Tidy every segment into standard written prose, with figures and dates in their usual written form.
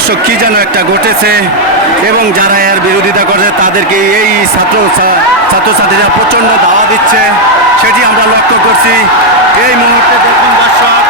দর্শক কি যেন একটা ঘটেছে এবং যারা এর বিরোধিতা করছে তাদেরকে এই ছাত্রছাত্রীরা প্রচণ্ড দাওয়া দিচ্ছে, সেটি আমরা লক্ষ্য করছি এই মুহূর্তে। দেখুন দর্শক,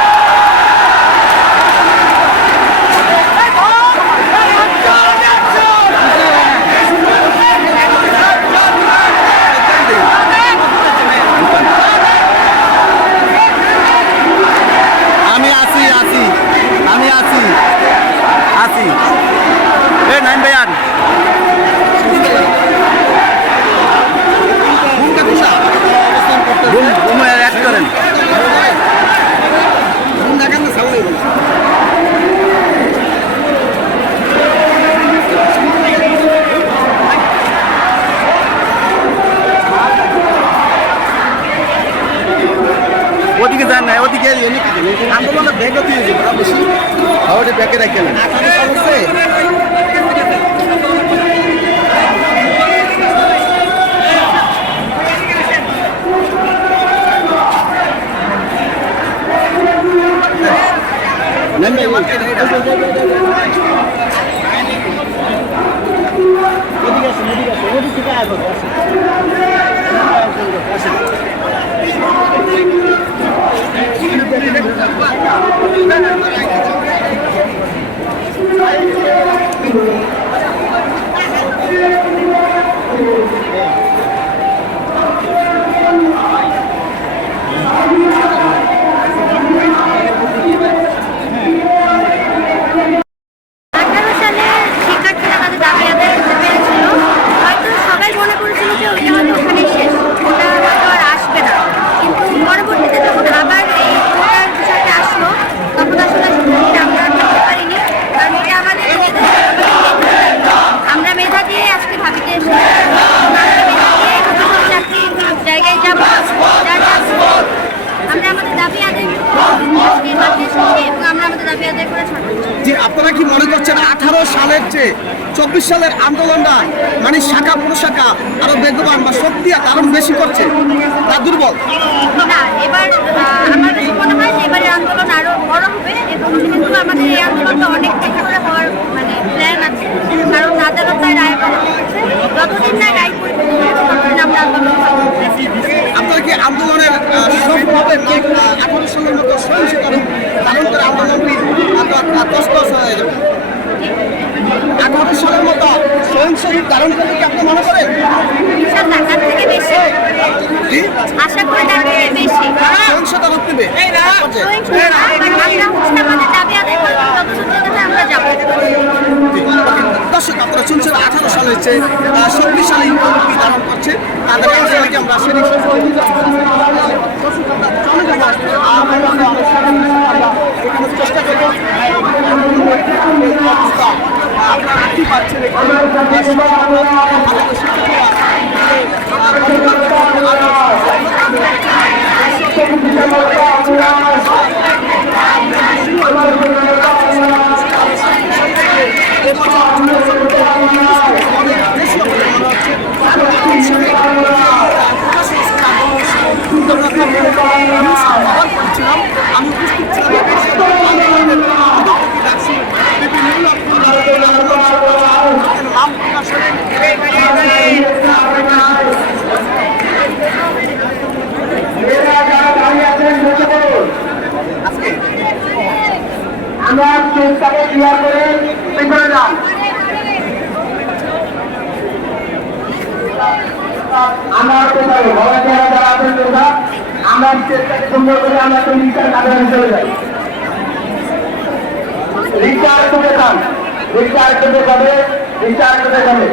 ওদিকে যান না, ওদিকে আন্দোলনের ব্যাগও দিয়ে যাবো বেশি ওটা ব্যাগে রাখেন। আপনারা কি মনে করছেন 18 সালের চেয়ে 24 সালের আন্দোলনটা মানে শাখা প্রশাখা আরো বেগবান বা শক্তি কারণ বেশি করছে তা দুর্বল না? এবার আমার কাছে মনে হয় যে এবারে আন্দোলন আরো বড় হবে এবং যেহেতু আমাদের এই আন্দোলনটা অনেক বেশি করে হওয়ার মানে প্ল্যান আছে, কারণ আদালতের রায় বলেছে যতদিন না রায় ততদিন আমরা আন্দোলন। আপনারা কি আন্দোলনের সফলভাবে 18 সালের মতো সহিংসতা কারণ করে আন্দোলনটি তছনছ হয়ে যাবে? 18 সালের মতো সহিংসতা কারণ করলে কি আপনি মনে করেন? তার থেকে বেশি আশা করি, তার থেকে বেশি সহিংসতা রুখতে হবে। দর্শক, আপনারা শুনছেন 18 সালের চেয়ে শক্তিশালী রূপ ধারণ করছে তাদের আন্দোলনকে আমরা সেটি চেষ্টা করবো। আপনারা কি পাচ্ছেন আমি উপস্থিত আমরা চেষ্টাকে ক্লিয়ার করে পেছনে যান। আমরা যারা আছেন আমরা চেষ্টাকে সুন্দর করে আমরা রিক্সার কাছাকাছি চলে যাই। রিক্সা একটু দেখান, রিক্সা একটু দেখাবে, রিক্সা একটু দেখাবে।